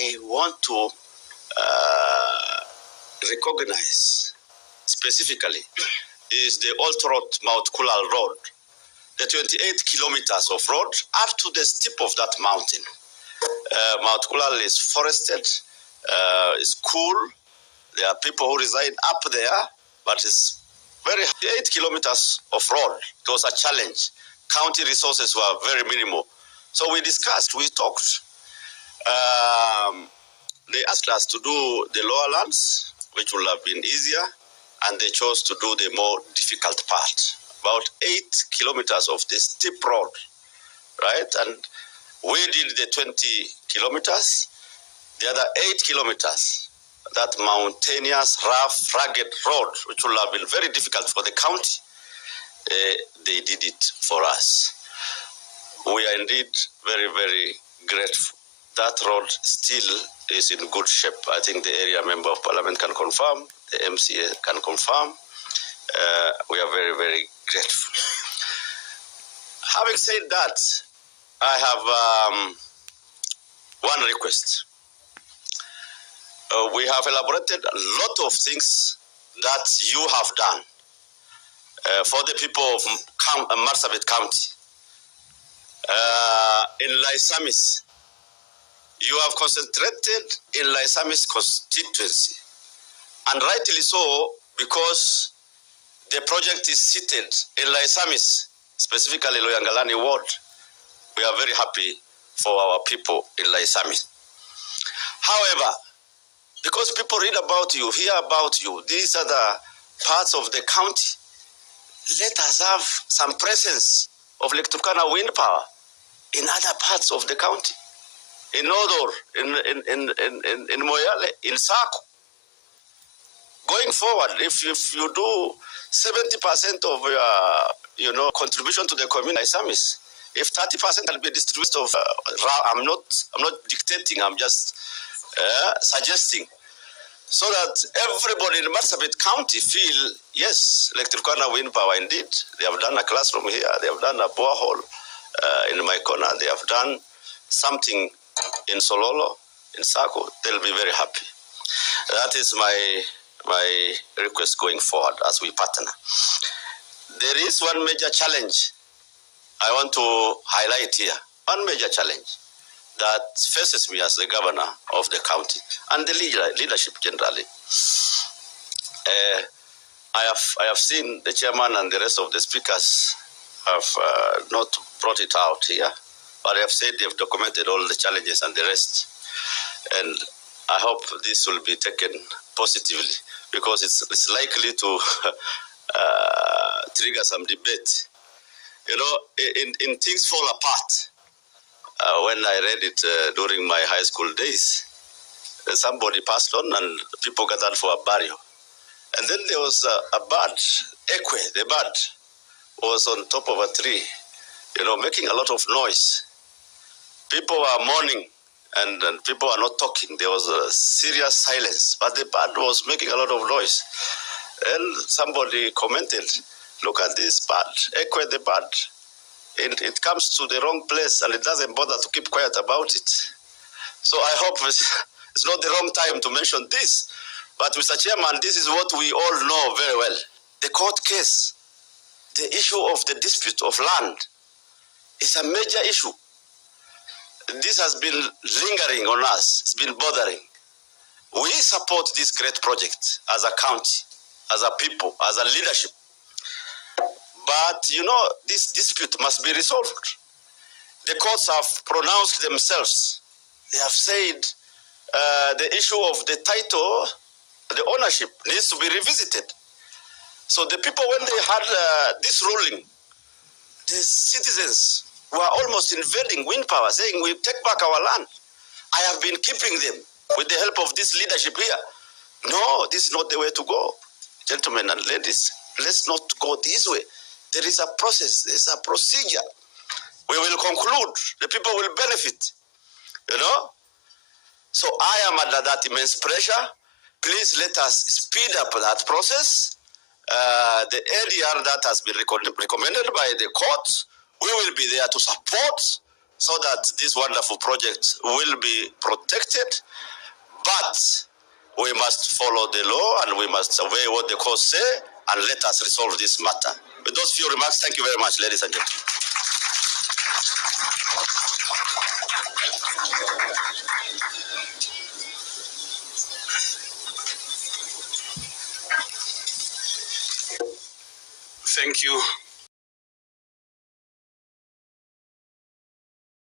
I want to recognize specifically is the Ltwp Mount Kulal Road, the 28 kilometers of road up to the tip of that mountain. Mount Kulal is forested, it's cool. There are people who reside up there, but it's very 8 kilometers of road. It was a challenge. County resources were very minimal. So we discussed, we talked. They asked us to do the lower lands, which would have been easier, and they chose to do the more difficult part. About 8 kilometers of the steep road, right? And we did the 20 kilometers. The other 8 kilometers, that mountainous, rough, rugged road, which would have been very difficult for the county, they did it for us. We are indeed very, very grateful. That road still is in good shape. I think the area member of parliament can confirm, the MCA can confirm. We are very, very grateful. Having said that, I have one request. We have elaborated a lot of things that you have done for the people of Marsabit County. In Laisamis, you have concentrated in Laisamis constituency, and rightly so, because the project is seated in Laisamis, specifically Loyangalani ward. We are very happy for our people in Laisamis. However, because people read about you, hear about you, these are the parts of the county, let us have some presence of Ltwp wind power in other parts of the county. In Nodor, in Moyale, in Sako. Going forward, if you do 70% of your contribution to the community, if 30% can be distributed of, I'm not dictating, I'm just suggesting, so that everybody in Marsabit County feel, yes, Ltwp wind power indeed. They have done a classroom here, they have done a borehole in my corner, they have done something in Sololo, in Sako. They'll be very happy. That is my request going forward as we partner. There is one major challenge I want to highlight here. One major challenge that faces me as the governor of the county and the leadership generally. I have seen the chairman and the rest of the speakers have not brought it out here, but I have said they've documented all the challenges and the rest. And I hope this will be taken positively, because it's likely to trigger some debate. In things fall apart. When I read it during my high school days, somebody passed on and people gathered for a burial. And then there was a bird, Ekwe, the bird, was on top of a tree, making a lot of noise. People were mourning and people were not talking. There was a serious silence, but the bird was making a lot of noise. And somebody commented, look at this bird, Ekwe the bird. It comes to the wrong place and it doesn't bother to keep quiet about it. So I hope it's not the wrong time to mention this. But Mr. Chairman, this is what we all know very well. The court case, the issue of the dispute of land is a major issue. This has been lingering on us. It's been bothering. We support this great project as a county, as a people, as a leadership. But, this dispute must be resolved. The courts have pronounced themselves. They have said the issue of the title, the ownership, needs to be revisited. So the people, when they had this ruling, the citizens were almost invading wind power, saying, we take back our land. I have been keeping them with the help of this leadership here. No, this is not the way to go. Gentlemen and ladies, let's not go this way. There is a process, there is a procedure. We will conclude, the people will benefit, So I am under that immense pressure. Please let us speed up that process. The ADR that has been recommended by the court, we will be there to support so that this wonderful project will be protected, but we must follow the law and we must obey what the courts say, and let us resolve this matter. With those few remarks, thank you very much, ladies and gentlemen. Thank you.